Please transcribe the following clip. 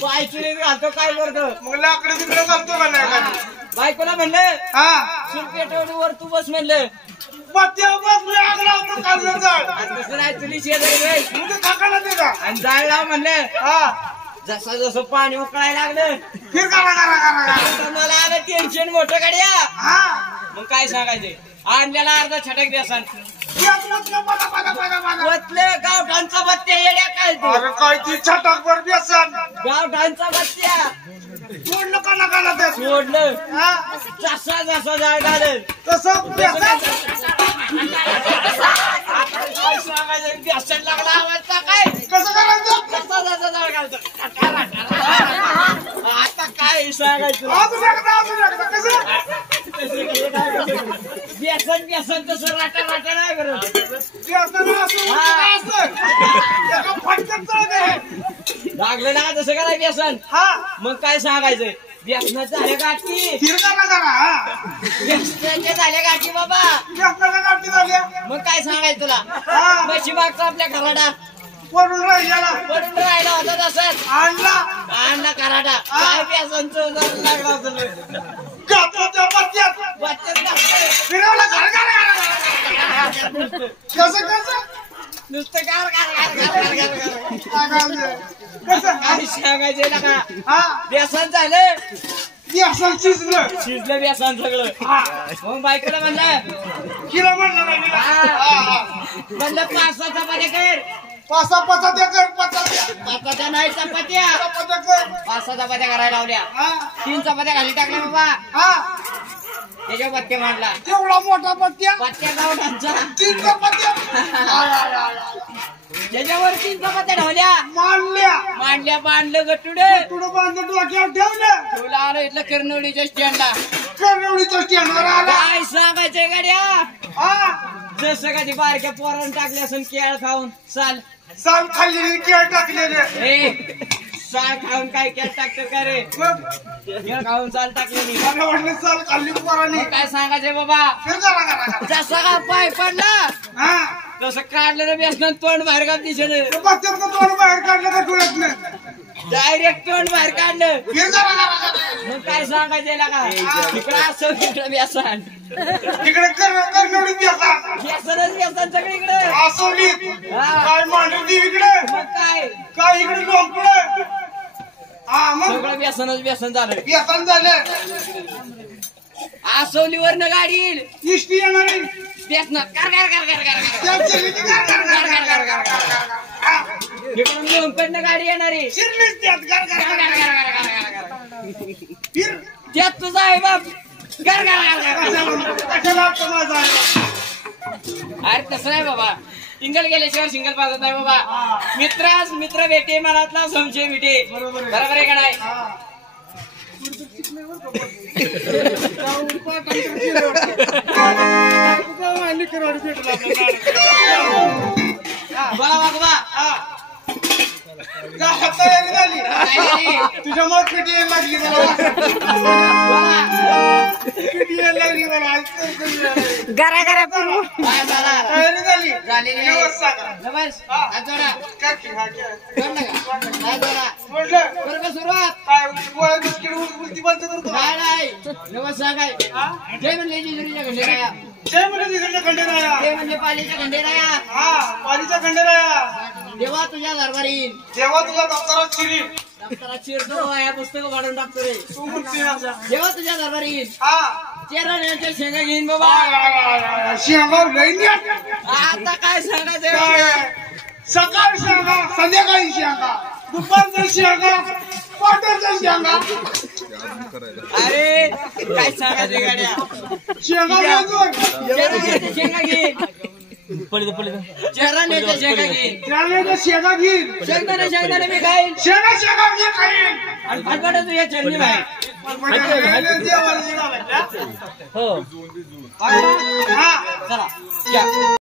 बायकोने घालतो काय करतो मग लाकडं तिकडे घालतो का नाही का? बायकोला म्हणलं हा सुरकेटवर तू बस म्हणलं पत्त्या बसले आग लावतो काढलं जाळ तसं नाही तुली शेजारी म्हणजे काकाला दे का आणि जाळ लाव म्हणलं हा जसं जसं पाणी उकळायला लागलं फिर करा तर मला आलं टेन्शन मोठं गाड्या हा मग काय सांगायचं आणल्याला अर्धा छटक द्यासान याच म्हटलं पदा वतलं गावठाणचा बत्त्या येड्या काय तू अरे काय ती छटाक वर बेसन गावठाणचा बत्त्या सोडलं का नका ते सोडलं हा जसा जसा जाळ घालेल तसं बेसन काय सांगायचं बेसन लागला आवाजचा काय कसं करायचं जसा जसा जाळ घालतो आता काय सांगायचं अजून एकदा कसं व्यसन तसं राटा नाही करत बेसन असं एका फटक्यात चालते लागलं ना तसं करा व्यसन हा मग काय सांगायचं व्यसनात झाले गाठी फिर करा हा व्यसनाचे झाले गाठी बाबा बेसनाला गाठी झाल्या मग काय सांगायचं तुला हा म्हशी मागचा आपल्या घराडा पडून राहिल्याला पडून राहिला होता तसंच आणला आणला कराडा काय व्यसनचं लागला होतं घातलं त्या पत्त्यात बच्चन लागलं. फिरवलं कसं नुसतं गार कसं काय सांगायचं ना का हा व्यसन झालं बेसन शिजलं शिजलं व्यसन सगळं मग बायकोला म्हणलं किला म्हणलं म्हणलं 5-6 चपात्या कर पाचा पाचा त्या कर पाचा चपात्या नाही चपात्या पाचा कर 5-6 चपात्या करायला लावल्या हा 3 चपात्या खाली टाकल्या बाबा हा त्याच्या पत्त्या मांडला तेवढा मोठा पत्त्या पत्त्या गावठांचा 3 चपात्या त्याच्यावर 3 चपात्या ठेवल्या मांडल्या बांधलं गट्टुडे तुडं बांधलं डोक्यावर ठेवलं तुला आलं इथलं किरणवडीच्या स्टँडला करवडीच्या स्टँडवर आला काय सांगायचंय गाड्या हा जसं का ती बारक्या पोरानं टाकल्या असून केळ खाऊन चाल साल खाल्लेली केळ टाकलेले ए साल खाऊन काय केळ टाकतो का रे केळ खाऊन चाल टाकलेली मला वाटलं साल खाल्ली पोराने मग काय सांगायचंय बाबा फिर करा जसा का पाय पडला हा तसं काढलं रे व्यसनात तोंड बाहेर का दिसेल पत्त्याचं तोंड बाहेर काढलं का डोळ्यात नाही डायरेक्ट तोंड बाहेर काढलं फिर करा मग काय सांगायचंय ना का तिकडं असं तिकडं व्यसन तिकडे करवडी बेसन व्यसनच व्यसन सगळीकडे आसवली हा. काय मांडली इकडे मग काय काय इकडे लोंकडे हा मग सगळं व्यसनच व्यसन झालं बेसन झालं आसवलीवरनं गाडी येईल इष्टी येणार आहे. व्यसनात कर कर कर कर कर त्यांच्या रीती कर. इकडून लोंकडनं गाडी येणारी शिरलीच त्यात फिर त्यात तुझा आहे बाप कर कर कर कर कशाला आपलं माझा आहे? अरे तसं नाही बाबा सिंगल गेल्याशिवाय सिंगल पाजत नाही बाबा मित्रास मित्र भेटे मनातला संशय मिटे बरोबर आहे का नाही बोला बाबा तयारी झाली तुझ्यामुळे पिटी यायला लागली मला पिटी यायला लागली मला गरा गरा करू तयारी झाली झालेली आहे. नमस हात जोडा काय की हा काय जोड नका हात जोडा म्हटलं बरं का सुरुवात काय गोळ्या बिस्किट उलटी बंद करतो काय नाही नमस सांगाय जय म्हणले जिजुरीच्या खंडेराया जय म्हणजे तिकडे खंडेराया जय म्हणले पालीच्या खंडेराया हा पालीचा खंडेराया देवा तुझ्या दरबारी येईल जेव्हा तुला दप्तरात शिरी दप्तरात चिरतो या पुस्तकं वाढून टाकतो रे तू म्हणते असं. जेव्हा तुझ्या दरबारी येईल हा चेहरा शेंगा घेईन बाबा शेंगाव लई आता काय सांगायचं काय सकाळी शेंगा संध्याकाळी शेंगा दुपारचं शेंगा पाट्याचं शेंगा अरे काय सांगायचं गाड्या शेंगा बाजून चेहरा शेंगा घेईन चेहरा नेते शेंगा घेईन त्याला शेंगा घेईन शेंगदाणे मी खाईन शेंगा मी खाईन आणि फटफट तुझ्या चरणी बाहेर देवाला हो हा चला या